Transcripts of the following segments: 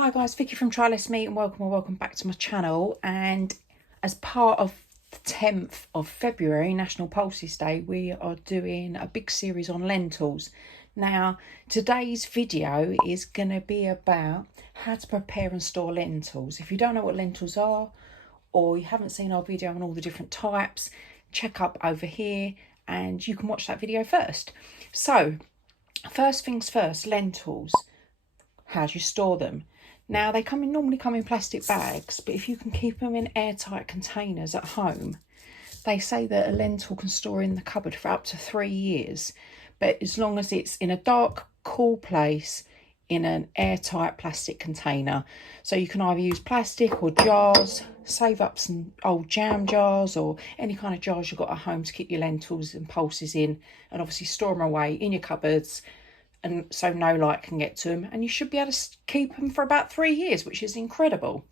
Hi guys, Vicky from Try Less Meat and welcome back to my channel. And as part of the 10th of February, National Pulses Day, we are doing a big series on lentils. Now, today's video is going to be about how to prepare and store lentils. If you don't know what lentils are, or you haven't seen our video on all the different types, check up over here and you can watch that video first. So, first things first, lentils. How do you store them? Now, they normally come in plastic bags, but if you can keep them in airtight containers at home, they say that a lentil can store in the cupboard for up to 3 years. But as long as it's in a dark, cool place in an airtight plastic container. So you can either use plastic or jars, save up some old jam jars or any kind of jars you've got at home to keep your lentils and pulses in, and obviously store them away in your cupboards, and so no light can get to them, and you should be able to keep them for about 3 years, which is incredible.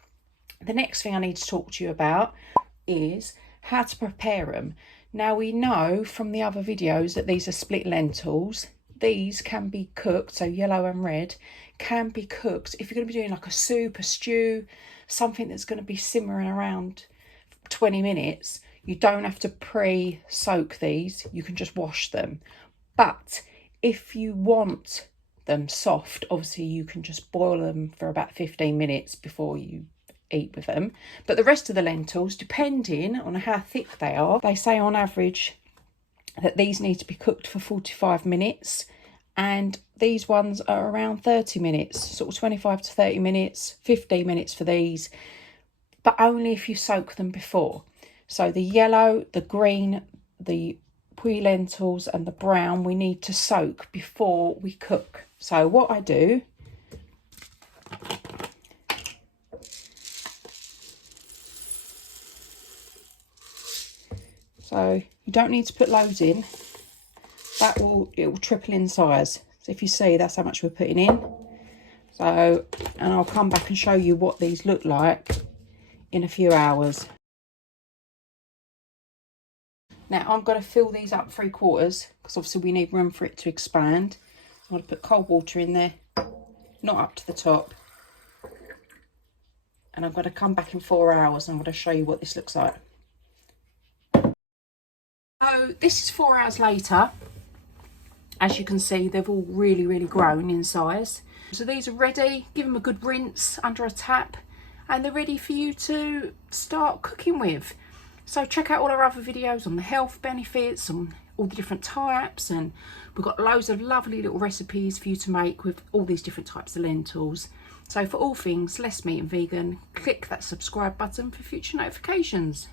The next thing I need to talk to you about is how to prepare them. Now, we know from the other videos that these are split lentils. These can be cooked, so yellow and red can be cooked. If you're going to be doing like a soup, a stew, something that's going to be simmering around 20 minutes, you don't have to pre-soak these, you can just wash them. But if you want them soft, obviously you can just boil them for about 15 minutes before you eat with them. But the rest of the lentils, depending on how thick they are, they say on average that these need to be cooked for 45 minutes. And these ones are around 30 minutes, sort of 25 to 30 minutes, 15 minutes for these, but only if you soak them before. So the yellow, the green, the pui lentils and the brown, we need to soak before we cook. So what I do, so you don't need to put loads in, it will triple in size. So if you see, that's how much we're putting in. So, and I'll come back and show you what these look like in a few hours. Now, I'm going to fill these up 3/4 because obviously we need room for it to expand. I'm going to put cold water in there, not up to the top. And I'm going to come back in 4 hours and I'm going to show you what this looks like. So this is 4 hours later. As you can see, they've all really grown in size. So these are ready. Give them a good rinse under a tap and they're ready for you to start cooking with. So check out all our other videos on the health benefits, on all the different types, and we've got loads of lovely little recipes for you to make with all these different types of lentils. So for all things less meat and vegan, click that subscribe button for future notifications.